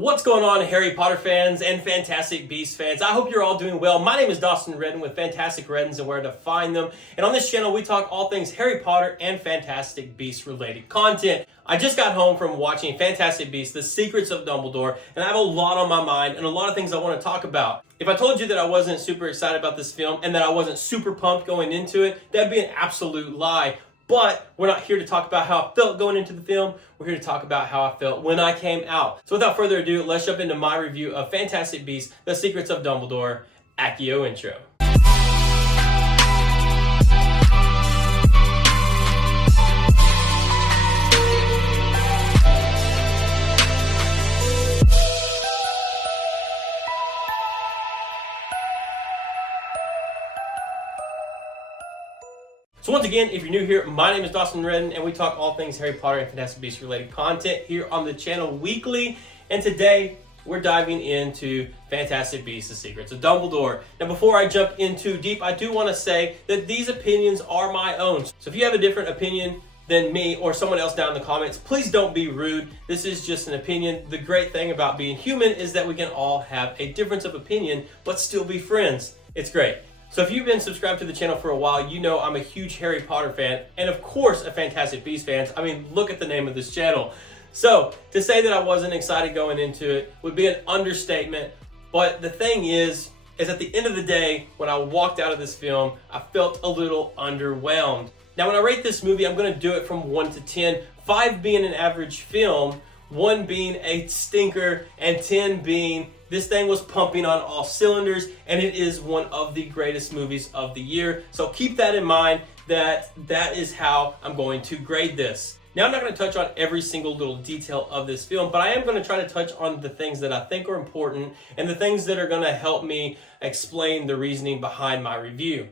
What's going on, Harry Potter fans and Fantastic Beasts fans? I hope you're all doing well. My name is Dawson with Fantastic Reddins and where to find them. And on this channel, we talk all things Harry Potter and Fantastic Beasts related content. I just got home from watching Fantastic Beasts, The Secrets of Dumbledore, and I have a lot on my mind and a lot of things I want to talk about. If I told you that I wasn't super excited about this film and that I wasn't super pumped going into it, that'd be an absolute lie. But we're not here to talk about how I felt going into the film. We're here to talk about how I felt when I came out. So without further ado, let's jump into my review of Fantastic Beasts, The Secrets of Dumbledore, Accio Intro. So once again, if you're new here, my name is Dawson Reddin, and we talk all things Harry Potter and Fantastic Beasts related content here on the channel weekly. And today, we're diving into Fantastic Beasts, The Secrets of Dumbledore. Now, before I jump in too deep, I do want to say that these opinions are my own. So if you have a different opinion than me or someone else down in the comments, please don't be rude. This is just an opinion. The great thing about being human is that we can all have a difference of opinion, but still be friends. It's great. So if you've been subscribed to the channel for a while, you know I'm a huge Harry Potter fan, and of course a Fantastic Beasts fan. I mean, look at the name of this channel. So to say that I wasn't excited going into it would be an understatement. But the thing is at the end of the day, when I walked out of this film, I felt a little underwhelmed. Now, when I rate this movie, I'm going to do it from 1 to 10, 5 being an average film, 1 being a stinker, and 10 being this thing was pumping on all cylinders, and it is one of the greatest movies of the year. So keep that in mind, that is how I'm going to grade this. Now, I'm not going to touch on every single little detail of this film, but I am going to try to touch on the things that I think are important and the things that are going to help me explain the reasoning behind my review.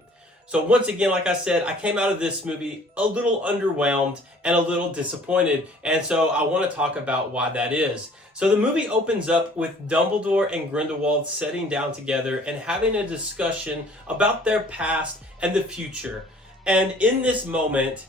So once again, like I said, I came out of this movie a little underwhelmed and a little disappointed, and so I want to talk about why that is. So the movie opens up with Dumbledore and Grindelwald sitting down together and having a discussion about their past and the future. And in this moment,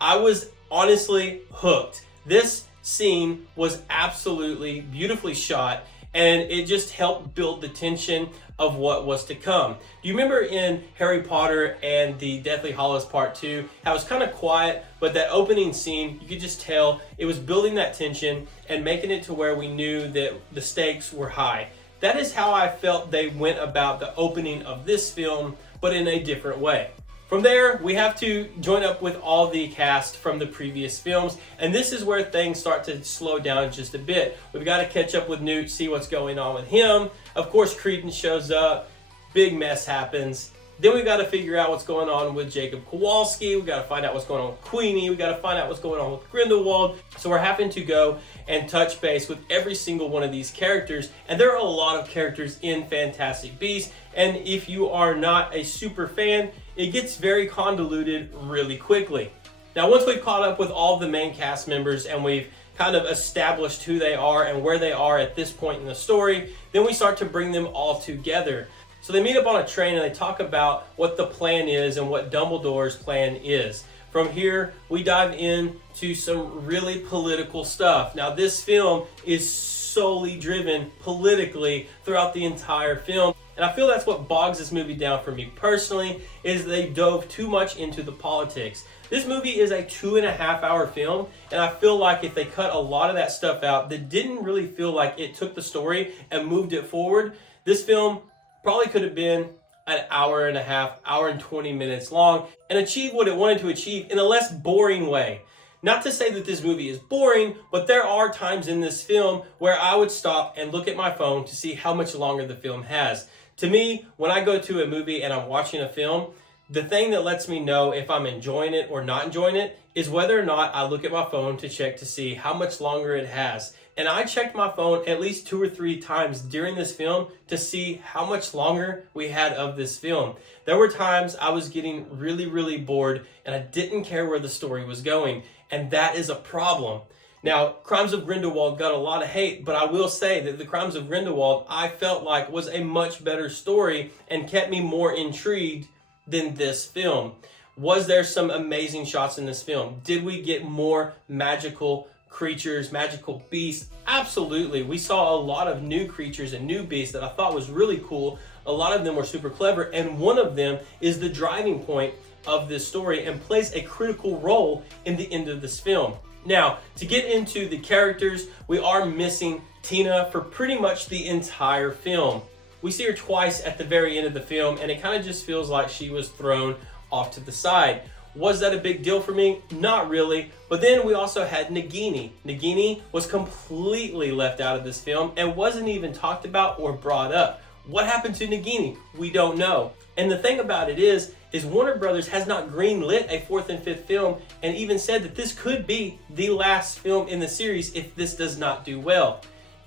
I was honestly hooked. This scene was absolutely beautifully shot, and it just helped build the tension of what was to come. Do you remember in Harry Potter and the Deathly Hallows Part 2, how it was kind of quiet, but that opening scene, you could just tell it was building that tension and making it to where we knew that the stakes were high. That is how I felt they went about the opening of this film, but in a different way. From there, we have to join up with all the cast from the previous films, and this is where things start to slow down just a bit. We've got to catch up with Newt, see what's going on with him. Of course, Credence shows up, big mess happens. Then we've got to figure out what's going on with Jacob Kowalski. We've got to find out what's going on with Queenie. We've got to find out what's going on with Grindelwald. So we're having to go and touch base with every single one of these characters. And there are a lot of characters in Fantastic Beasts. And if you are not a super fan, it gets very convoluted really quickly. Now, once we've caught up with all the main cast members and we've kind of established who they are and where they are at this point in the story, then we start to bring them all together. So they meet up on a train and they talk about what the plan is and what Dumbledore's plan is. From here, we dive into some really political stuff. Now, this film is solely driven politically throughout the entire film. And I feel that's what bogs this movie down for me personally, is they dove too much into the politics. This movie is a 2.5-hour film, and I feel like if they cut a lot of that stuff out that didn't really feel like it took the story and moved it forward, this film probably could have been an hour and a half, hour and 20 minutes long, and achieve what it wanted to achieve in a less boring way. Not to say that this movie is boring, but there are times in this film where I would stop and look at my phone to see how much longer the film has. To me, when I go to a movie and I'm watching a film, the thing that lets me know if I'm enjoying it or not enjoying it is whether or not I look at my phone to check to see how much longer it has. And I checked my phone at least 2 or 3 times during this film to see how much longer we had of this film. There were times I was getting really, really bored and I didn't care where the story was going. And that is a problem. Now, Crimes of Grindelwald got a lot of hate, but I will say that The Crimes of Grindelwald, I felt like was a much better story and kept me more intrigued than this film. Was there some amazing shots in this film? Did we get more magical creatures, magical beasts. Absolutely. We saw a lot of new creatures and new beasts that I thought was really cool. A lot of them were super clever, and one of them is the driving point of this story and plays a critical role in the end of this film. Now, to get into the characters, we are missing Tina for pretty much the entire film. We see her twice at the very end of the film, and it kind of just feels like she was thrown off to the side. Was that a big deal for me? Not really. But then we also had Nagini. Nagini was completely left out of this film and wasn't even talked about or brought up. What happened to Nagini? We don't know. And the thing about it is Warner Brothers has not greenlit a fourth and fifth film, and even said that this could be the last film in the series if this does not do well.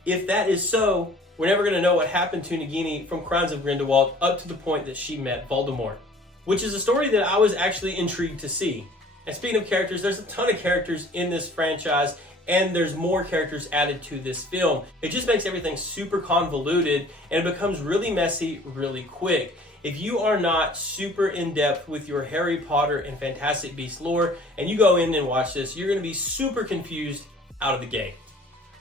If that is so, we're never going to know what happened to Nagini from Crimes of Grindelwald up to the point that she met Voldemort, which is a story that I was actually intrigued to see. And speaking of characters, there's a ton of characters in this franchise, and there's more characters added to this film. It just makes everything super convoluted, and it becomes really messy really quick. If you are not super in-depth with your Harry Potter and Fantastic Beasts lore, and you go in and watch this, you're going to be super confused out of the gate.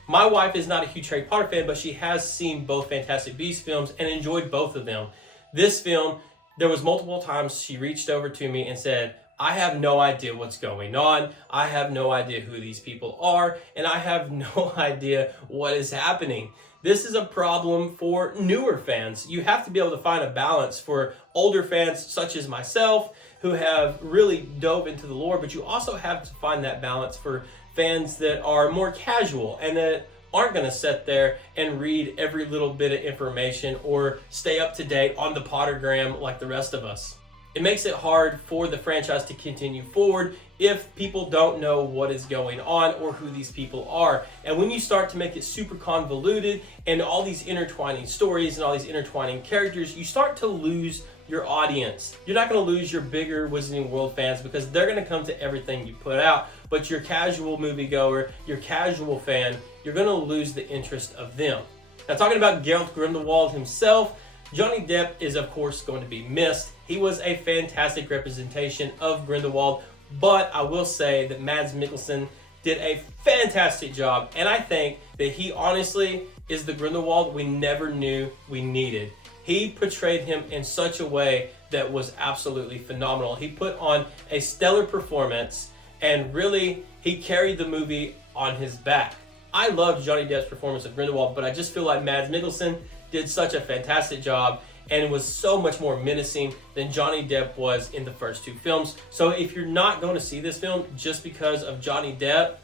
My wife is not a huge Harry Potter fan, but she has seen both Fantastic Beasts films and enjoyed both of them. This film, there was multiple times she reached over to me and said, I have no idea what's going on. I have no idea who these people are, and I have no idea what is happening. This is a problem for newer fans. You have to be able to find a balance for older fans such as myself who have really dove into the lore, but you also have to find that balance for fans that are more casual and that aren't going to sit there and read every little bit of information or stay up to date on the Pottergram like the rest of us. It makes it hard for the franchise to continue forward if people don't know what is going on or who these people are. And when you start to make it super convoluted and all these intertwining stories and all these intertwining characters, you start to lose your audience. You're not going to lose your bigger Wizarding World fans because they're going to come to everything you put out. But your casual moviegoer, your casual fan, you're going to lose the interest of them. Now, talking about Geralt Grindelwald himself, Johnny Depp is, of course, going to be missed. He was a fantastic representation of Grindelwald, but I will say that Mads Mikkelsen did a fantastic job, and I think that he honestly is the Grindelwald we never knew we needed. He portrayed him in such a way that was absolutely phenomenal. He put on a stellar performance, and really, he carried the movie on his back. I loved Johnny Depp's performance of Grindelwald, but I just feel like Mads Mikkelsen did such a fantastic job and was so much more menacing than Johnny Depp was in the first two films. So if you're not going to see this film just because of Johnny Depp,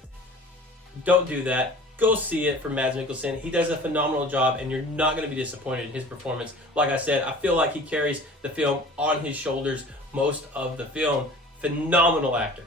don't do that. Go see it for Mads Mikkelsen. He does a phenomenal job, and you're not going to be disappointed in his performance. Like I said, I feel like he carries the film on his shoulders most of the film. Phenomenal actor.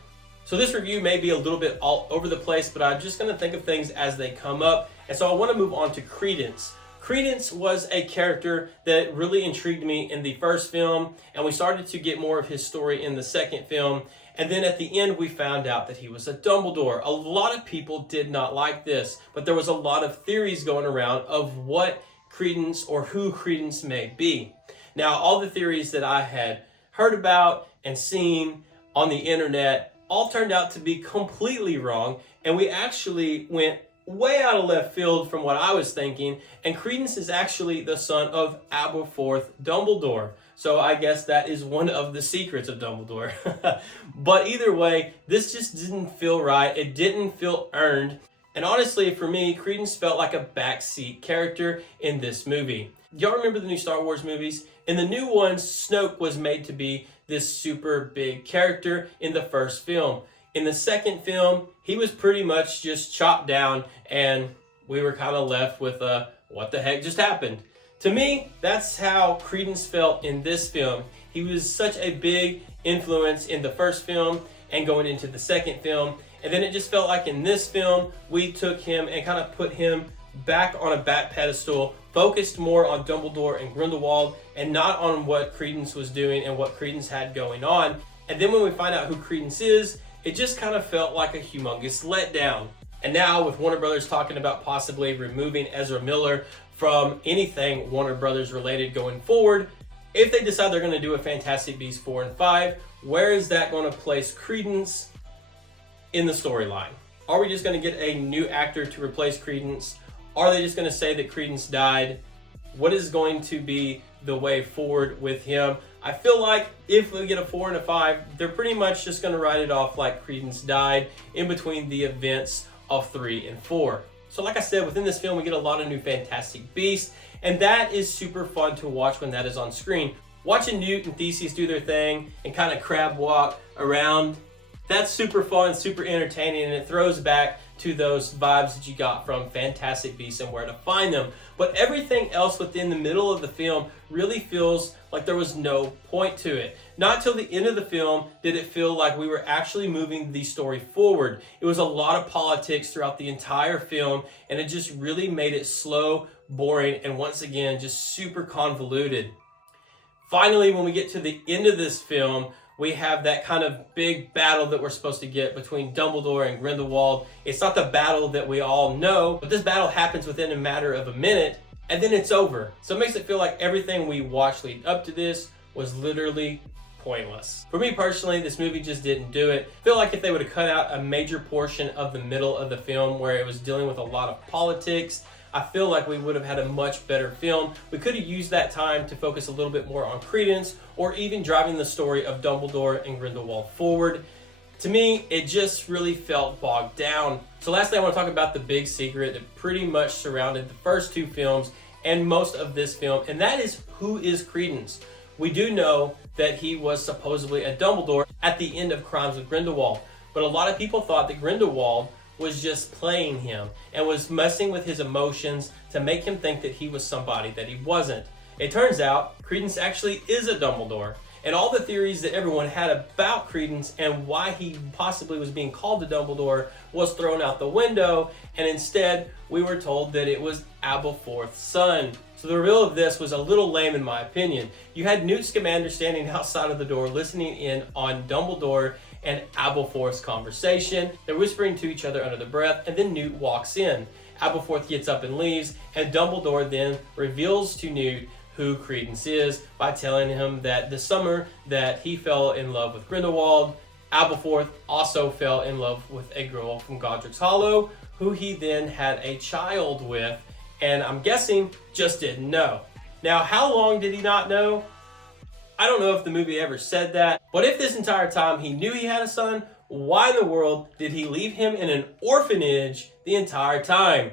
So this review may be a little bit all over the place, but I'm just going to think of things as they come up. And so I want to move on to Credence. Credence was a character that really intrigued me in the first film, and we started to get more of his story in the second film. And then at the end, we found out that he was a Dumbledore. A lot of people did not like this, but there was a lot of theories going around of what Credence or who Credence may be. Now, all the theories that I had heard about and seen on the internet all turned out to be completely wrong, and we actually went way out of left field from what I was thinking, and Credence is actually the son of Aberforth Dumbledore. So I guess that is one of the secrets of Dumbledore. But either way, this just didn't feel right. It didn't feel earned. And honestly, for me, Credence felt like a backseat character in this movie. Y'all remember the new Star Wars movies? In the new ones, Snoke was made to be this super big character in the first film. In the second film, he was pretty much just chopped down, and we were kind of left with what the heck just happened? To me, that's how Credence felt in this film. He was such a big influence in the first film and going into the second film. And then it just felt like in this film, we took him and kind of put him back on a back pedestal, focused more on Dumbledore and Grindelwald and not on what Credence was doing and what Credence had going on. And then when we find out who Credence is, it just kind of felt like a humongous letdown. And now with Warner Brothers talking about possibly removing Ezra Miller from anything Warner Brothers related going forward, if they decide they're going to do a Fantastic Beasts 4 and 5, where is that going to place Credence in the storyline? Are we just going to get a new actor to replace Credence? Are they just going to say that Credence died? What is going to be the way forward with him? I feel like if we get a 4 and a 5, they're pretty much just going to write it off like Credence died in between the events of 3 and 4. So like I said, within this film, we get a lot of new Fantastic Beasts, and that is super fun to watch when that is on screen. Watching Newt and Theseus do their thing and kind of crab walk around, that's super fun, super entertaining, and it throws back to those vibes that you got from Fantastic Beasts and Where to Find Them. But everything else within the middle of the film really feels like there was no point to it. Not till the end of the film did it feel like we were actually moving the story forward. It was a lot of politics throughout the entire film, and it just really made it slow, boring, and once again, just super convoluted. Finally, when we get to the end of this film, we have that kind of big battle that we're supposed to get between Dumbledore and Grindelwald. It's not the battle that we all know, but this battle happens within a matter of a minute, and then it's over. So it makes it feel like everything we watched lead up to this was literally pointless. For me personally, this movie just didn't do it. I feel like if they would have cut out a major portion of the middle of the film where it was dealing with a lot of politics, I feel like we would have had a much better film. We could have used that time to focus a little bit more on Credence, or even driving the story of Dumbledore and Grindelwald forward. To me, it just really felt bogged down. So lastly, I want to talk about the big secret that pretty much surrounded the first 2 films and most of this film, and that is, who is Credence? We do know that he was supposedly a Dumbledore at the end of Crimes of Grindelwald, but a lot of people thought that Grindelwald was just playing him and was messing with his emotions to make him think that he was somebody that he wasn't. It turns out Credence actually is a Dumbledore, and all the theories that everyone had about Credence and why he possibly was being called to Dumbledore was thrown out the window, and instead we were told that it was Aberforth's son. So the reveal of this was a little lame in my opinion. You had Newt Scamander standing outside of the door listening in on Dumbledore and Aberforth's conversation. They're whispering to each other under the breath, and then Newt walks in. Aberforth gets up and leaves, and Dumbledore then reveals to Newt who Credence is by telling him that the summer that he fell in love with Grindelwald, Aberforth also fell in love with a girl from Godric's Hollow, who he then had a child with, and I'm guessing just didn't know. Now, how long did he not know? I don't know if the movie ever said that, but if this entire time he knew he had a son, why in the world did he leave him in an orphanage the entire time?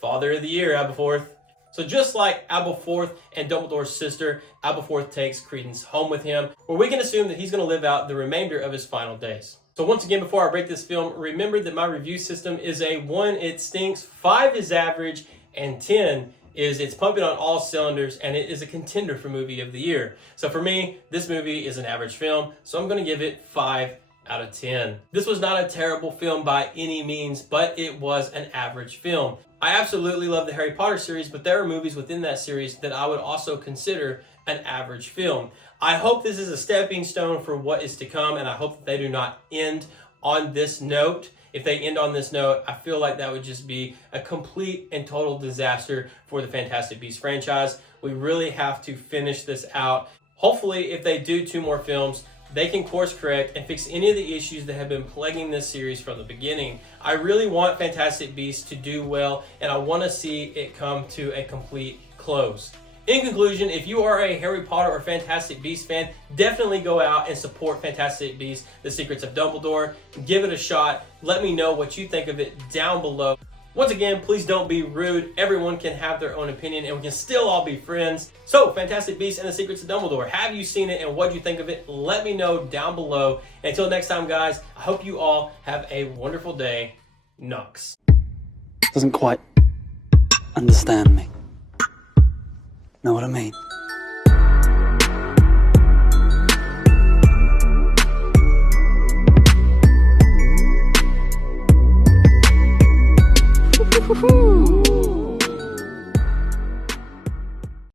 Father of the Year, Aberforth. So just like Aberforth and Dumbledore's sister, Aberforth takes Credence home with him, where we can assume that he's going to live out the remainder of his final days. So once again, before I break this film, remember that my review system is a 1, it stinks, 5 is average, and 10 is it's pumping on all cylinders, and it is a contender for movie of the year. So for me, this movie is an average film, so I'm going to give it 5 out of 10. This was not a terrible film by any means, but it was an average film. I absolutely love the Harry Potter series, but there are movies within that series that I would also consider an average film. I hope this is a stepping stone for what is to come, and I hope that they do not end on this note. If they end on this note, I feel like that would just be a complete and total disaster for the Fantastic Beasts franchise. We really have to finish this out. Hopefully, if they do 2 more films, they can course correct and fix any of the issues that have been plaguing this series from the beginning. I really want Fantastic Beasts to do well, and I want to see it come to a complete close. In conclusion, if you are a Harry Potter or Fantastic Beasts fan, definitely go out and support Fantastic Beasts: The Secrets of Dumbledore. Give it a shot. Let me know what you think of it down below. Once again, please don't be rude. Everyone can have their own opinion, and we can still all be friends. So, Fantastic Beasts and The Secrets of Dumbledore. Have you seen it, and what do you think of it? Let me know down below. Until next time, guys, I hope you all have a wonderful day. Nux. Doesn't quite understand me. Know what I mean? Woohoo!